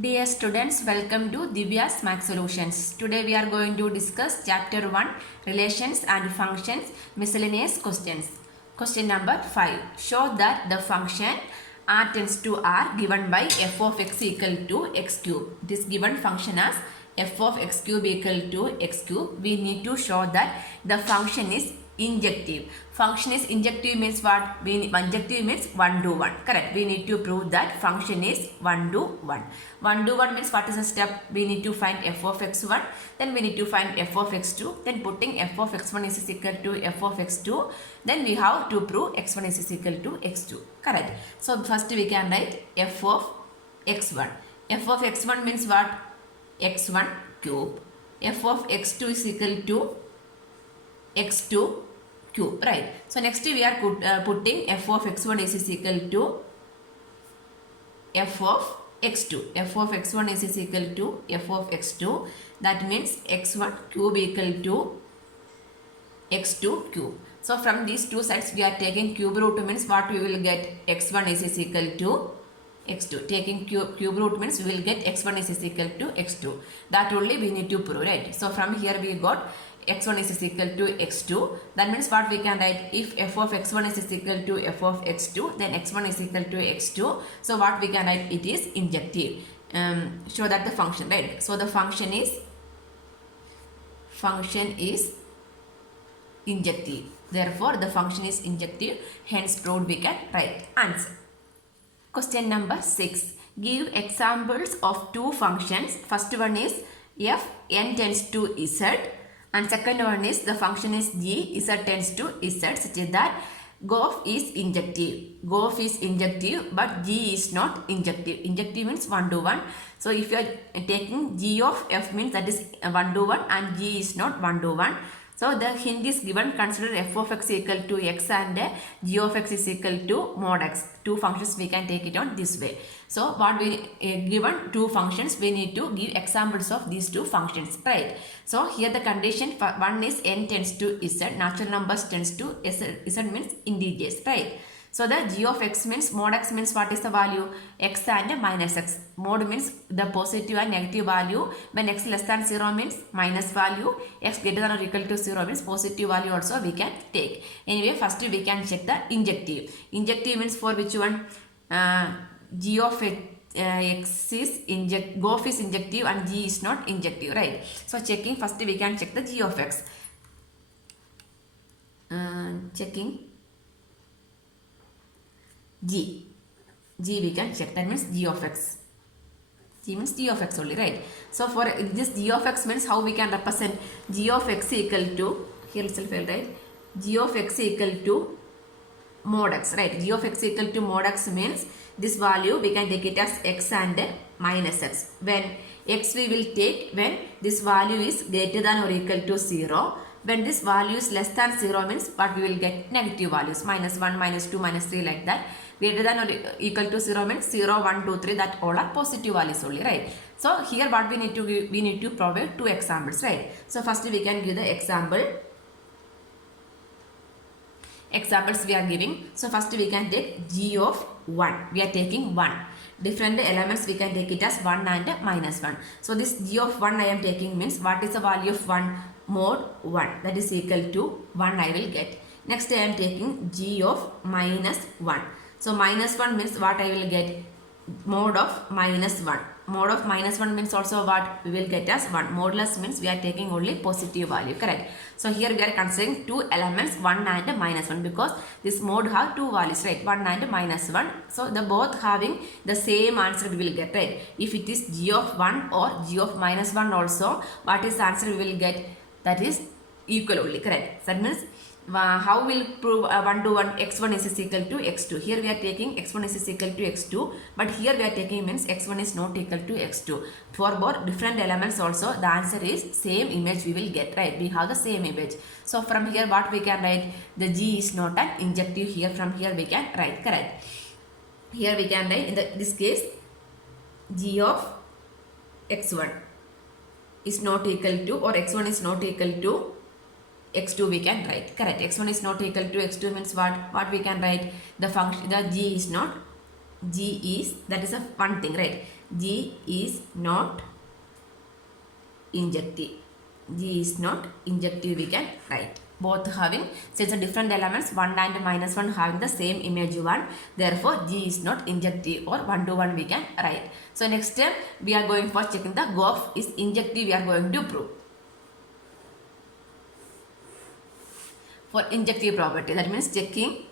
Dear students, welcome to Divya's Math Solutions. Today we are going to discuss Chapter 1 Relations and Functions Miscellaneous Questions. Question number 5. Show that the function r tends to r given by f of x equal to x cube. It is given function as f of x cube equal to x cube. We need to show that the function is injective. Function is injective means what? Injective means 1 to 1. Correct. We need to prove that function is 1 to 1. 1 to 1 means what is the step? We need to find f of x1. Then we need to find f of x2. Then putting f of x1 is equal to f of x2. Then we have to prove x1 is equal to x2. Correct. So first we can write f of x1. F of x1 means what? x1 cube. F of x2 is equal to x2 cube, right? So next we are putting f of x1 is equal to f of x2. F of x1 is equal to f of x2. That means x1 cube equal to x2 cube. So from these two sides we are taking cube root means what we will get? x1 is equal to x2. Taking cube root means we will get x1 is equal to x2. That only we need to prove, right? So from here we got x1 is equal to x2. That means what we can write? If f of x1 is equal to f of x2, then x1 is equal to x2. So what we can write? It is injective. Show that the function, right? So the function is injective. Therefore the function is injective. Hence proved we can write answer. Question number 6. Give examples of two functions. First one is f n tends to z. And second one is the function is g, z tends to z, such that GOF is injective. GOF is injective but g is not injective. Injective means 1 to 1. So if you are taking g of f means that is 1 to 1 and g is not 1 to 1. So the hint is given. Consider f of x equal to x and g of x is equal to mod x. Two functions we can take it on this way. So what we given two functions, we need to give examples of these two functions, right? So here the condition for one is n tends to z, natural numbers tends to z means integers, right? So the g of x means mod x means what is the value? X and minus x. Mod means the positive and negative value. When x less than 0 means minus value. X greater than or equal to 0 means positive value also we can take. Anyway, first we can check the injective. Injective means for which one? G of x is GOF is injective and g is not injective, right? So checking, first we can check the g of x. Checking g we can check, that means g of x. G means g of x only, right? So for this g of x means how we can represent g of x equal to, here itself I'll write g of x equal to mod x, right? G of x equal to mod x means this value we can take it as x and minus x. When x we will take when this value is greater than or equal to 0. When this value is less than 0 means what we will get? Negative values, minus 1, minus 2, minus 3, like that. Greater than or equal to 0 means 0, 1, 2, 3, that all are positive values only, right? So here what we need to give, we need to provide two examples, right? So first we can give the examples we are giving. So first we can take g of 1. We are taking 1. Different elements we can take it as 1 and minus 1. So this g of 1 I am taking means what is the value of 1? Mod 1, that is equal to 1 I will get. Next I am taking g of minus 1. So minus 1 means what I will get? Mod of minus 1. Mod of minus 1 means also what? We will get as 1. Modulus means we are taking only positive value, correct? So here we are considering two elements 1 and minus 1 because this mode have two values, right? 1 and minus 1. So the both having the same answer we will get, right? If it is g of 1 or g of minus 1 also, what is the answer we will get? That is equal only, correct? That means how will prove 1 to 1? x1 is equal to x2. Here we are taking x1 is equal to x2, but here we are taking means x1 is not equal to x2. For both different elements also the answer is same image we will get, right? We have the same image. So from here what we can write? The g is not an injective. Here from here we can write, correct? Here we can write in this case g of x1 is not equal to, or x1 is not equal to x2 we can write, correct? X1 is not equal to x2 means what we can write? The function, the g is not, g is, that is a one thing, right? G is not injective. G is not injective, we can write. Both having, since the different elements 1 and minus 1 having the same image 1, therefore G is not injective, or 1 to 1 we can write. So next step we are going for checking the GOF is injective, we are going to prove. For injective property, that means checking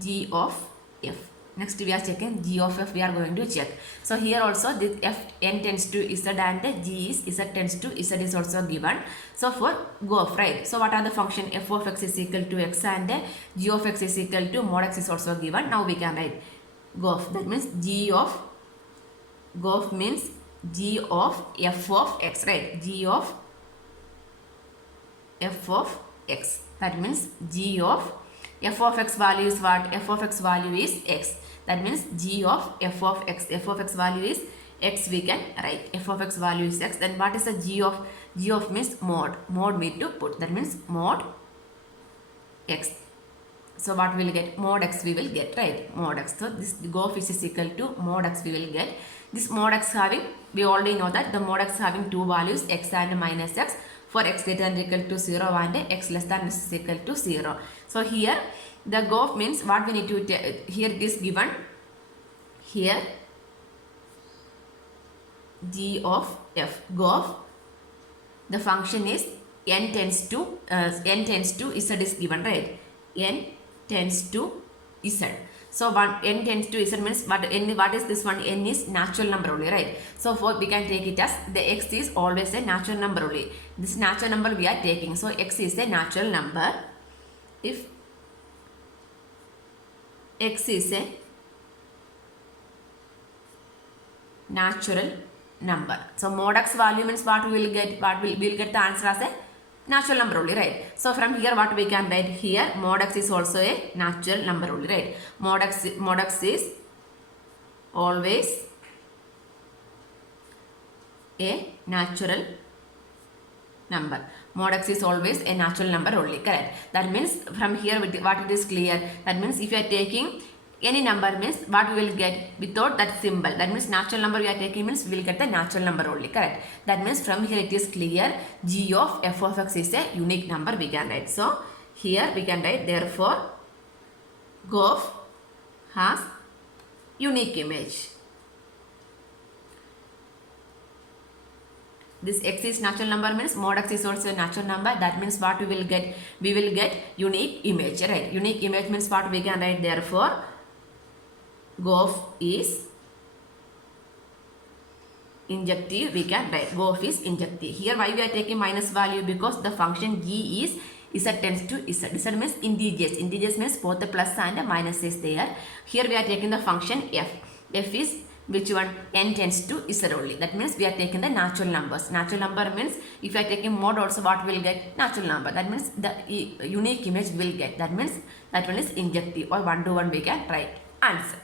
G of F. Next we are checking G of F, we are going to check. So here also this F n tends to Z and G is Z tends to Z is also given. So for GOF, right? So what are the function? F of X is equal to X and G of X is equal to mod X is also given. Now we can write GOF, that means G of GOF means G of F of X, right? G of F of X, that means G of F of X value is what? F of X value is X. That means G of F of X. F of X value is X, we can write. F of X value is X. Then what is the G of? G of means mod. Mod we need to put. That means mod X. So what we will get? Mod X we will get, right? Mod X. So this GOF is equal to mod X we will get. This mod X having, we already know that the mod X having two values, X and minus X. For X greater than or equal to 0 and X less than or equal to 0. So here the GOF means what we need to, here it is given, here G of F, GOF, the function is n tends to Z is given, right? N tends to Z. So n tends to Z means what is this one? N is natural number only, right? So for we can take it as the X is always a natural number only. This natural number we are taking. So X is a natural number. If X is a natural number, so mod X value means what we will get? We will get the answer as a natural number only, right? So from here what we can write? Here mod X is also a natural number only, right? Mod X is always a natural number. Mod X is always a natural number only, correct? That means from here what it is clear, that means if you are taking any number means what we will get without that symbol, that means natural number we are taking means we will get the natural number only, correct? That means from here it is clear G of F of X is a unique number we can write. So here we can write therefore GOF has unique image. This X is natural number means mod X is also a natural number. That means what we will get? We will get unique image, right? Unique image means what we can write? Therefore GOF is injective, we can write GOF is injective. Here why we are taking minus value? Because the function G is Z tends to Z. Z means integers. Integers means both the plus and the minus is there. Here we are taking the function F. F is which one? N tends to Z only. That means we are taking the natural numbers. Natural number means if you are taking mod also what will get? Natural number. That means the unique image will get. That means that one is injective, or 1 to 1 we can write. Answer.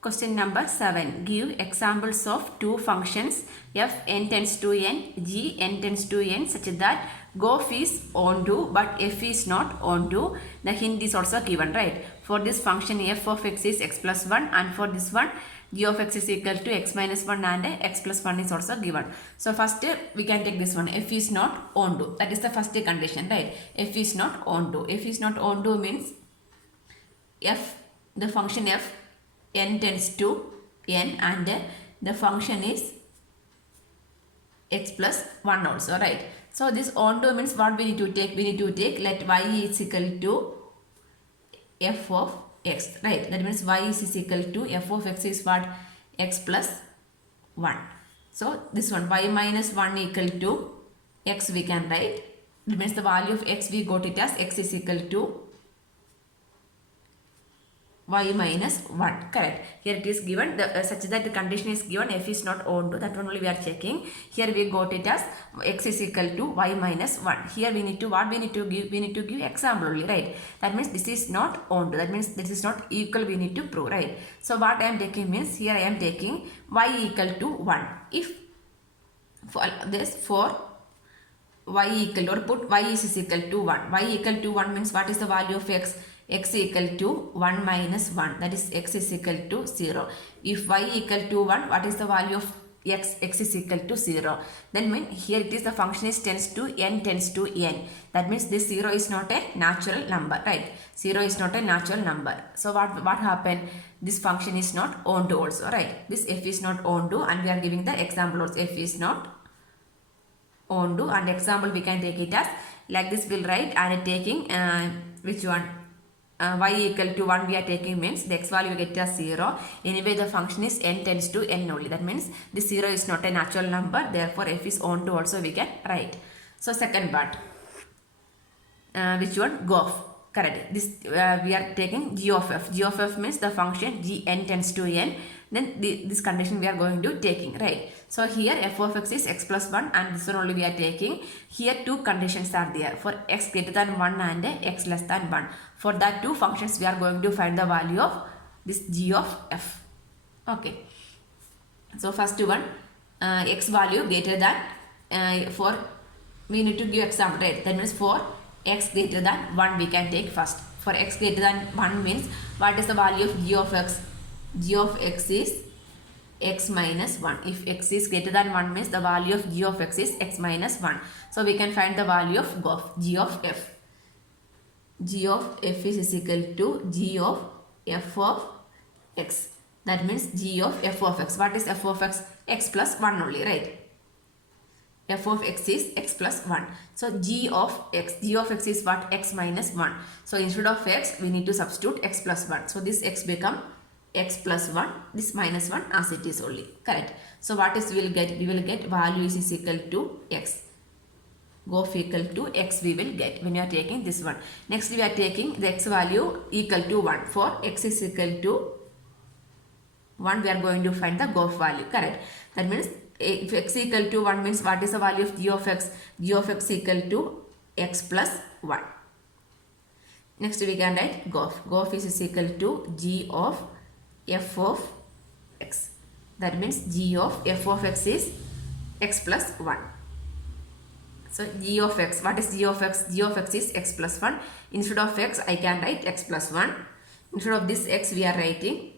Question number 7. Give examples of two functions f n tends to n, g n tends to n such that GOF is onto but f is not onto. The hint is also given, right? For this function f of x is x plus 1, and for this one g of x is equal to x minus 1 and x plus 1 is also given. So first we can take this one, f is not onto. That is the first condition, right? F is not onto. F is not onto means f, the function f n tends to n and the function is x plus 1 also, right? So this onto means what we need to take? We need to take let y is equal to f of x, right? That means y is equal to f of x is what? X plus 1. So this one y minus 1 equal to x we can write. That means the value of x we got it as x is equal to y minus 1, correct? Here it is given such that the condition is given f is not onto. That one only we are checking. Here we got it as x is equal to y minus 1. Here we need to what we need to give? We need to give example only, right? That means this is not onto. That means this is not equal. We need to prove, right? So what I am taking means here I am taking y equal to 1. If for this for y equal, or put y is equal to 1. Y equal to 1 means what is the value of x? x equal to 1 minus 1, that is x is equal to 0. If y equal to 1, what is the value of x? X is equal to 0. Then when here it is the function is tends to n. That means this 0 is not a natural number, right? 0 is not a natural number. So what happened? This function is not onto also, right? This f is not onto, and we are giving the example also f is not onto, and example we can take it as like this. We'll write and taking which one? Y equal to 1 we are taking means the x value we get as 0. Anyway, the function is n tends to n only. That means this 0 is not a natural number. Therefore, f is onto also we can write. So, second part. Which one? Gof. Correct. This we are taking g of f. G of f means the function g n tends to n. Then this condition we are going to taking, right? So here f of x is x plus 1, and this one only we are taking. Here two conditions are there for x greater than 1 and x less than 1. For that two functions we are going to find the value of this g of f. Okay. So first one, x value greater than for we need to give example, right? That means for x greater than 1 we can take first. For x greater than 1 means what is the value of g of x? G of x is x minus 1. If x is greater than 1 means the value of g of x is x minus 1. So we can find the value of g of f. G of f is equal to g of f of x. That means g of f of x. What is f of x? X plus 1 only, right? F of x is x plus 1. So g of x is what? X minus 1. So instead of x we need to substitute x plus 1. So this x become x plus 1, this minus 1 as it is only. Correct. So what is we will get? We will get value is equal to x. Gof equal to x we will get when you are taking this one. Next we are taking the x value equal to 1. For x is equal to 1 we are going to find the gof value. Correct. That means if x equal to 1 means what is the value of g of x? G of x equal to x plus 1. Next we can write gof. Gof is equal to g of f of x. That means g of f of x is x plus 1. So g of x, what is g of x? G of x is x plus 1. Instead of x I can write x plus 1. Instead of this x we are writing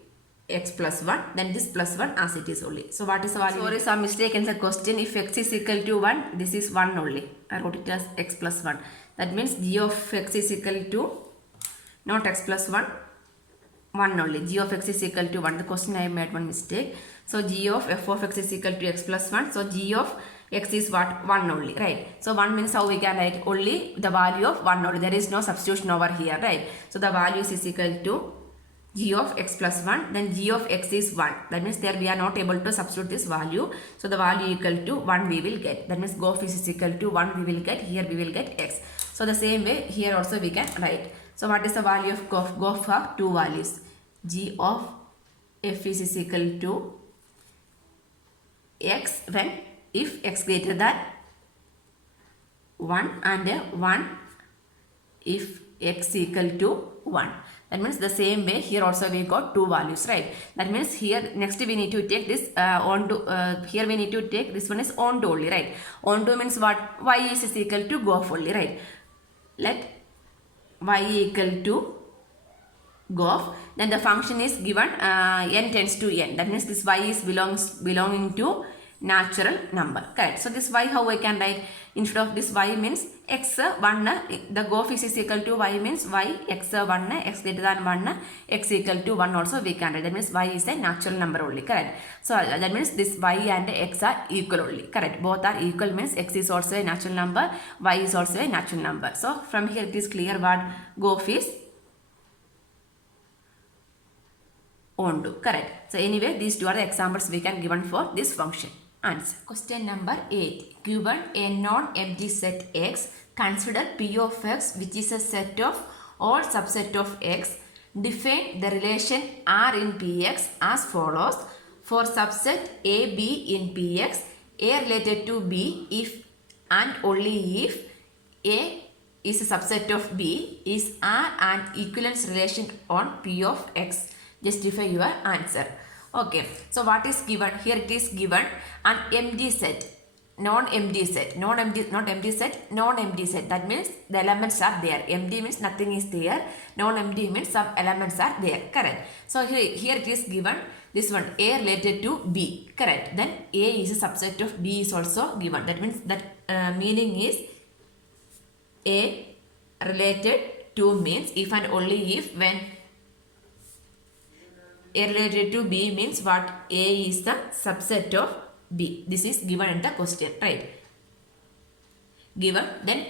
x plus 1, then this plus 1 as it is only. So what is the value? Sorry, some mistake in the question. If x is equal to 1, this is 1 only. I wrote it as x plus 1. That means g of x is equal to not x plus 1, 1 only. G of x is equal to 1. The question I made one mistake. So g of f of x is equal to x plus 1. So g of x is what? 1 only, right? So 1 means how we can write? Only the value of 1 only. There is no substitution over here, right? So the value is equal to g of x plus 1. Then g of x is 1. That means there we are not able to substitute this value. So the value equal to 1 we will get. That means gof is equal to 1 we will get. Here we will get x. So the same way here also we can write. So what is the value of gof? Gof have two values. G of f is equal to x when if x greater than 1 and 1 if x equal to 1. That means the same way here also we got two values, right? That means here next we need to take this onto here we need to take this one is onto only, right? Onto means what? Y is equal to gof only, right? Let y equal to gof, then the function is given n tends to n. That means this y is belonging to natural number. Correct. So this y how I can write? Instead of this y means x 1, the gof is equal to y means y x 1, x greater than 1, x equal to 1 also we can write. That means y is a natural number only. Correct. So that means this y and x are equal only. Correct. Both are equal means x is also a natural number, y is also a natural number. So from here it is clear what gof is onto. Correct. So anyway these two are the examples we can given for this function. Answer. Question number 8. Given a non-empty set X, consider P of X which is a set of all subset of X. Define the relation R in Px as follows. For subset A, B in Px, A related to B if and only if A is a subset of B is R and equivalence relation on P of X. Justify your answer. Okay, so what is given? Here it is given an empty set. non-empty set, not empty set, non-empty set. That means the elements are there. Empty means nothing is there. Non-empty means some elements are there. Correct. So here it is given this one, A related to B. Correct. Then A is a subset of B is also given. That means that meaning is A related to means if and only if when A related to B means what? A is the subset of B. This is given in the question, right? Given. Then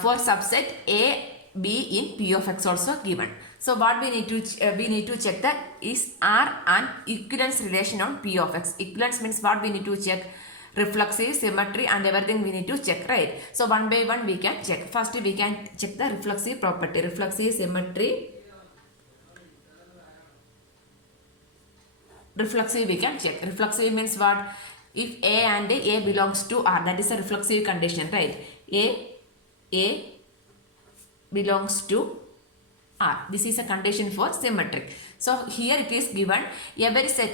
for subset A, B in P of X also given. So what we need to check that is R and equivalence relation on P of X. Equivalence means what we need to check? Reflexive, symmetry and everything we need to check, right? So one by one we can check. First we can check the reflexive property. Reflexive symmetry. Reflexive we can check. Reflexive means what? If A and A belongs to R, that is a reflexive condition, right? A belongs to R. This is a condition for symmetric. So here it is given every set,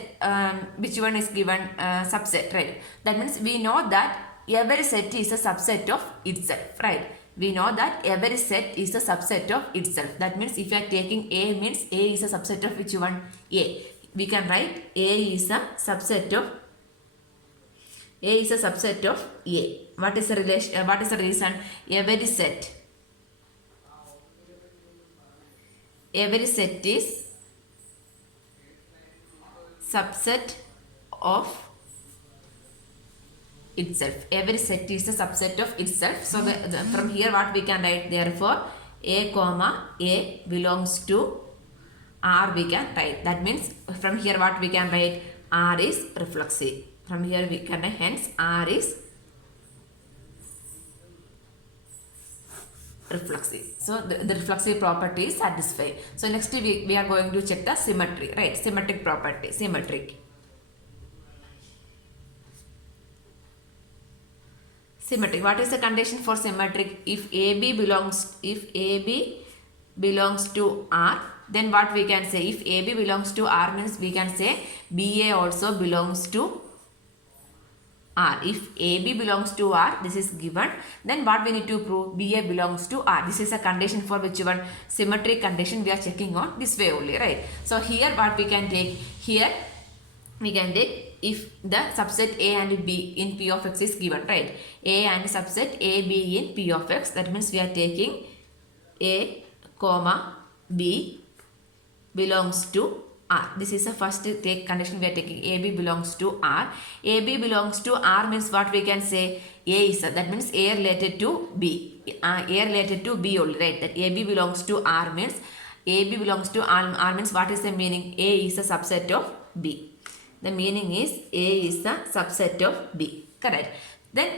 which one is given subset, right? That means we know that every set is a subset of itself, right? We know that every set is a subset of itself. That means if you are taking A means A is a subset of which one? A. We can write A is a subset of A. What is the relation? What is the reason? Every set is subset of itself. Every set is a subset of itself. So from here what we can write? Therefore A comma A belongs to R we can write. That means from here what we can write? R is reflexive. From here we can write, hence R is reflexive. So the reflexive property is satisfied. So next we are going to check the symmetry, right? Symmetric property. Symmetric. What is the condition for symmetric? If AB belongs to R, then what we can say? If AB belongs to R means we can say BA also belongs to R. If AB belongs to R, this is given. Then what we need to prove? BA belongs to R. This is a condition for which one? Symmetric condition we are checking on this way only, right? So here what we can take? Here we can take if the subset A and B in P of X is given, right? A and subset A, B in P of X. That means we are taking A comma B belongs to R. This is the first condition we are taking. AB belongs to R. AB belongs to R means what we can say? A is that means A related to B. A related to B only, right? That AB belongs to R means AB belongs to R means what is the meaning? A is a subset of B. The meaning is A is a subset of B. Correct. Then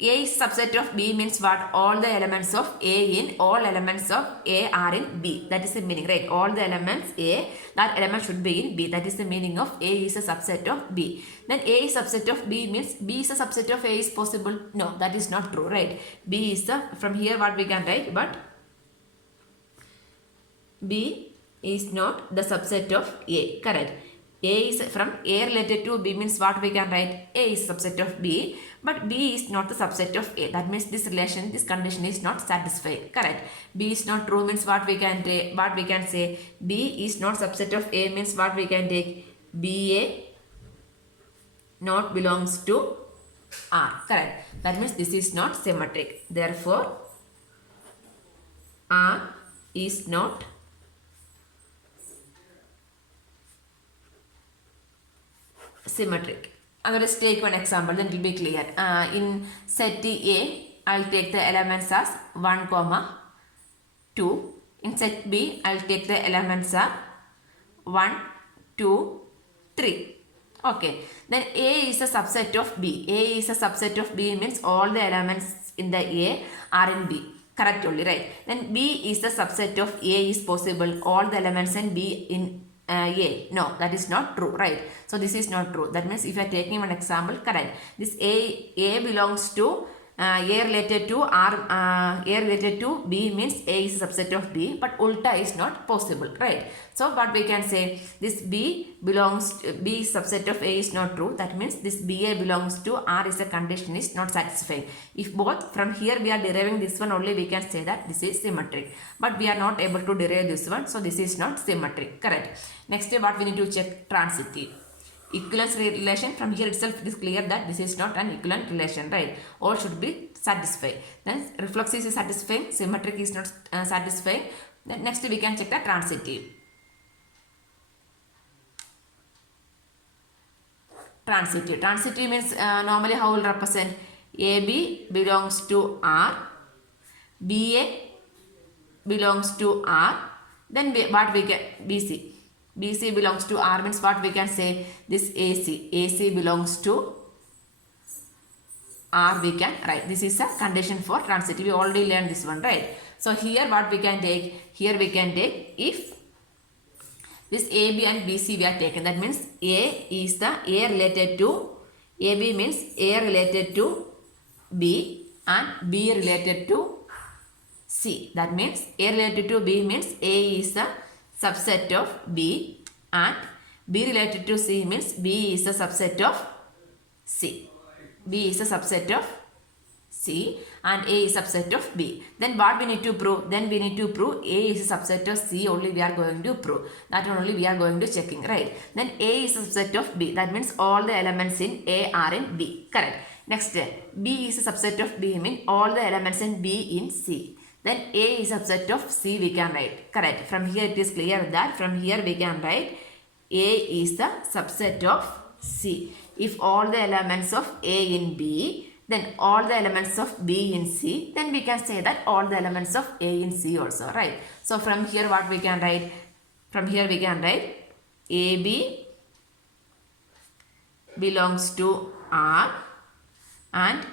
A is subset of B means what? All the elements of A in all elements of A are in B. That is the meaning, right? All the elements A, that element should be in B. That is the meaning of A is a subset of B. Then A is subset of B means B is a subset of A is possible? No, that is not true, right? B is the, from here what we can write, but B is not the subset of A. Correct. A is from A related to B means what we can write? A is subset of B, but B is not the subset of A. That means this relation, this condition is not satisfied. Correct. B is not true means what we can say? B is not subset of A means what we can take? BA not belongs to R. Correct. That means this is not symmetric. Therefore, R is not symmetric. Let's take one example, then it will be clear. In set A, I will take the elements as 1, 2. In set B, I will take the elements as 1, 2, 3. Okay. Then A is a subset of B. A is a subset of B means all the elements in the A are in B. Correct only, right? Then B is the subset of A is possible. All the elements in B in A. No, that is not true, right? So this is not true. That means if you are taking one example, correct. This A belongs to A related to R, A related to B means A is a subset of B, but ulta is not possible, right? So what we can say, this B belongs to, B is subset of A is not true. That means this BA belongs to R is a condition is not satisfying. If both from here we are deriving this one only, we can say that this is symmetric. But we are not able to derive this one, so this is not symmetric, correct? Next, what we need to check, transitive. Equivalence relation, from here itself it is clear that this is not an equivalent relation, right? All should be satisfied. Then reflexive is satisfying, symmetric is not satisfying. Then next we can check the transitive. Transitive means normally how will represent, AB belongs to R, BA belongs to R, then what we get, BC belongs to R means what we can say, this AC belongs to R, we can write. This is a condition for transitive. We already learned this one, right? So here what we can take, here we can take if this AB and BC we are taken. That means A is the A related to, AB means A related to B and B related to C. That means A related to B means A is the subset of B and B related to C means B is a subset of C. B is a subset of C and A is a subset of B. Then what we need to prove? Then we need to prove A is a subset of C only we are going to prove. That one only we are going to checking, right? Then A is a subset of B. That means all the elements in A are in B. Correct. Next, B is a subset of B means all the elements in B in C. Then A is a subset of C we can write. Correct. From here it is clear that from here we can write A is the subset of C. If all the elements of A in B, then all the elements of B in C, then we can say that all the elements of A in C also, right? So from here what we can write? From here we can write AB belongs to R and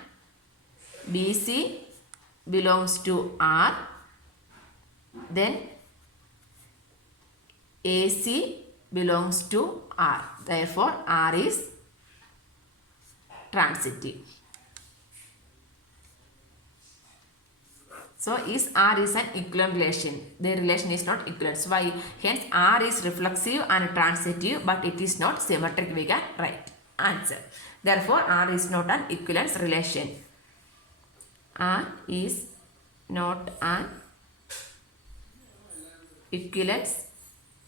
BC belongs to R, then AC belongs to R. Therefore, R is transitive. So, R is an equivalent relation. The relation is not equivalent. So, why? Hence, R is reflexive and transitive, but it is not symmetric. We can write answer. Therefore, R is not an equivalence relation. R is not an equivalence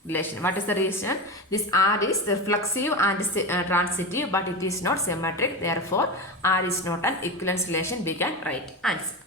relation. What is the reason? This R is reflexive and transitive, but it is not symmetric. Therefore, R is not an equivalence relation. We can write answer.